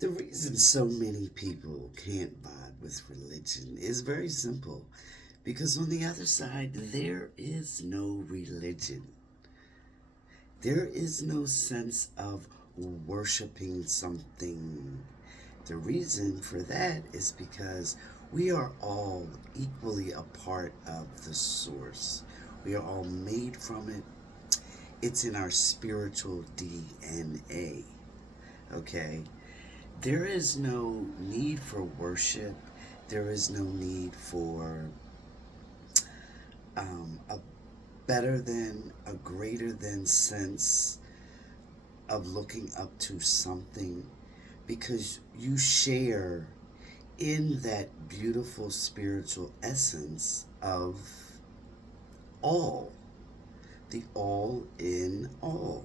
The reason so many people can't vibe with religion is very simple. Because on the other side, there is no religion. There is no sense of worshiping something. The reason for that is because we are all equally a part of the source. We are all made from it. It's in our spiritual DNA. Okay? There is no need for worship. There is no need for a better than, a greater than sense of looking up to something because you share in that beautiful spiritual essence of all, the all in all.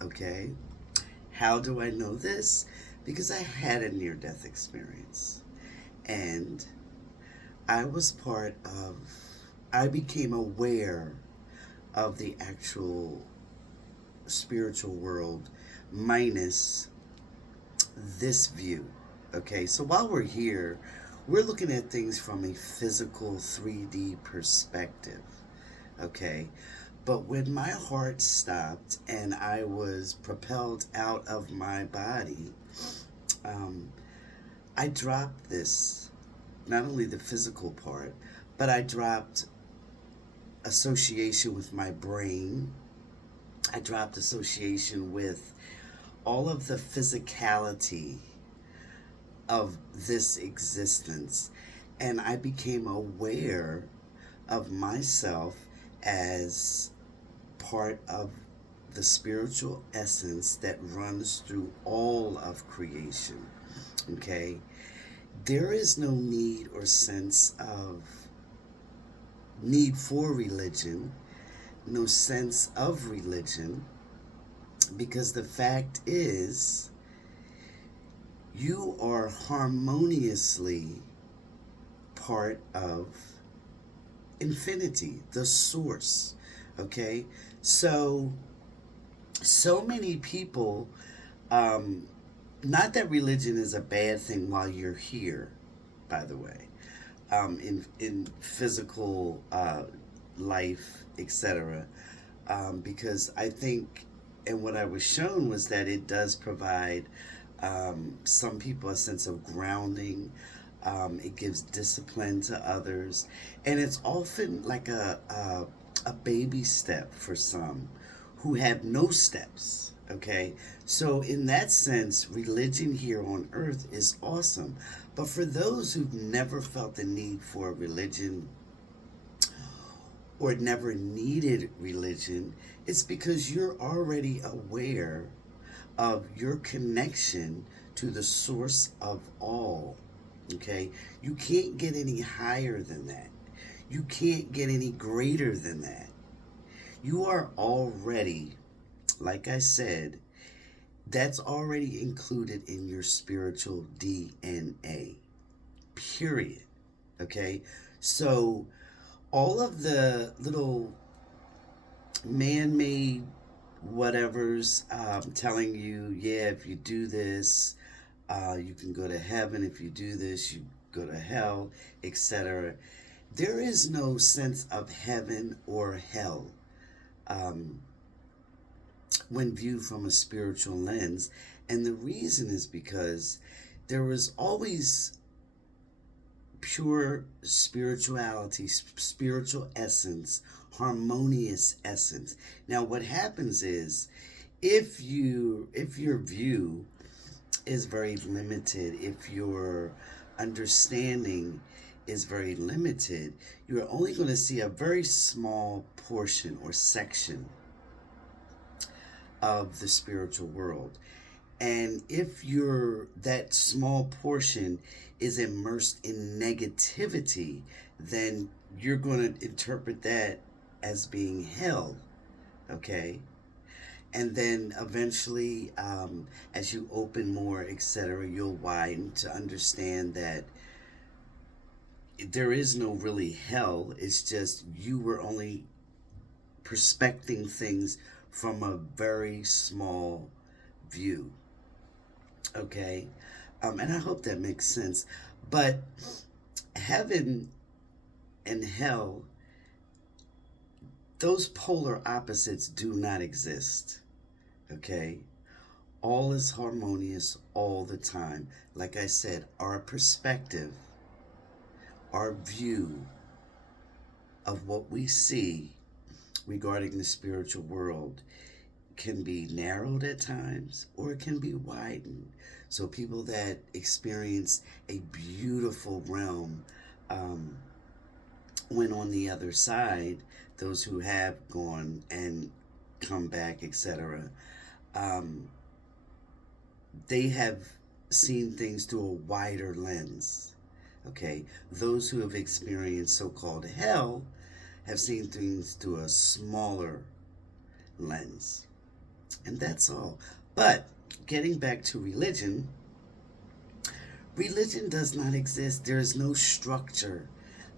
Okay? How do I know this? Because I had a near death experience. And I was part of, I became aware of the actual spiritual world minus this view. Okay, so while we're here, we're looking at things from a physical 3D perspective. Okay, but when my heart stopped and I was propelled out of my body, um, I dropped this, not only the physical part, but I dropped association with my brain. I dropped association with all of the physicality of this existence. And I became aware of myself as part of the spiritual essence that runs through all of creation. Okay? There is no need or sense of need for religion, no sense of religion, because the fact is, you are harmoniously part of infinity, the source. Okay? So, so many people, um, not that religion is a bad thing while you're here, by the way, in physical life, etc. Because I think, and what I was shown was that it does provide some people a sense of grounding. It gives discipline to others, and it's often like a baby step for some who have no steps. Okay, so in that sense, religion here on earth is awesome. But for those who've never felt the need for religion or never needed religion, it's because you're already aware of your connection to the source of all. Okay? You can't get any higher than that. You can't get any greater than that. You are already, like I said, that's already included in your spiritual DNA. Period. Okay? So, all of the little man made whatever's telling you, yeah, if you do this, you can go to heaven. If you do this, you go to hell, etc. There is no sense of heaven or hell um, when viewed from a spiritual lens. And the reason is because there is always pure spirituality, spiritual essence, harmonious essence. Now, what happens is, if your view is very limited, if your understanding is very limited, you're only going to see a very small portion or section of the spiritual world. And if that small portion is immersed in negativity, then you're going to interpret that as being hell. Okay? And then eventually, as you open more, etc., you'll widen to understand that there is no really hell. It's just you were only perspecting things from a very small view. Okay? And I hope that makes sense. But heaven and hell, those polar opposites do not exist. Okay? All is harmonious all the time. Like I said, our perspective, our view of what we see regarding the spiritual world can be narrowed at times or it can be widened. So people that experience a beautiful realm, um, when on the other side, those who have gone and come back, etc., um, they have seen things through a wider lens. Okay, those who have experienced so-called hell have seen things through a smaller lens. And that's all. But getting back to religion, religion does not exist. There is no structure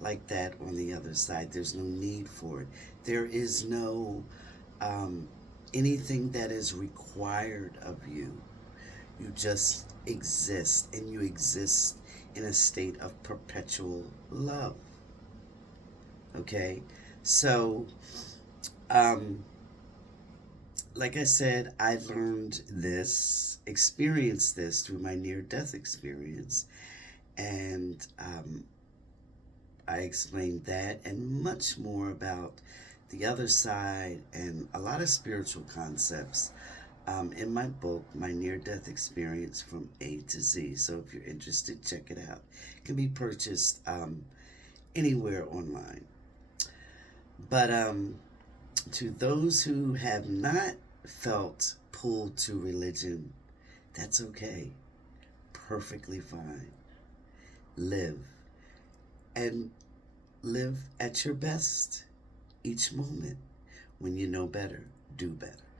like that on the other side. There's no need for it. There is no um, anything that is required of you. You just exist, and you exist in a state of perpetual love. Okay? So, um, like I said, I learned this, experienced this through my near death experience. And I explained that and much more about the other side and a lot of spiritual concepts in my book, My Near Death Experience from A to Z. So if you're interested, check it out. It can be purchased anywhere online. But to those who have not felt pulled to religion, that's okay. Perfectly fine. Live. And live at your best each moment. When you know better, do better.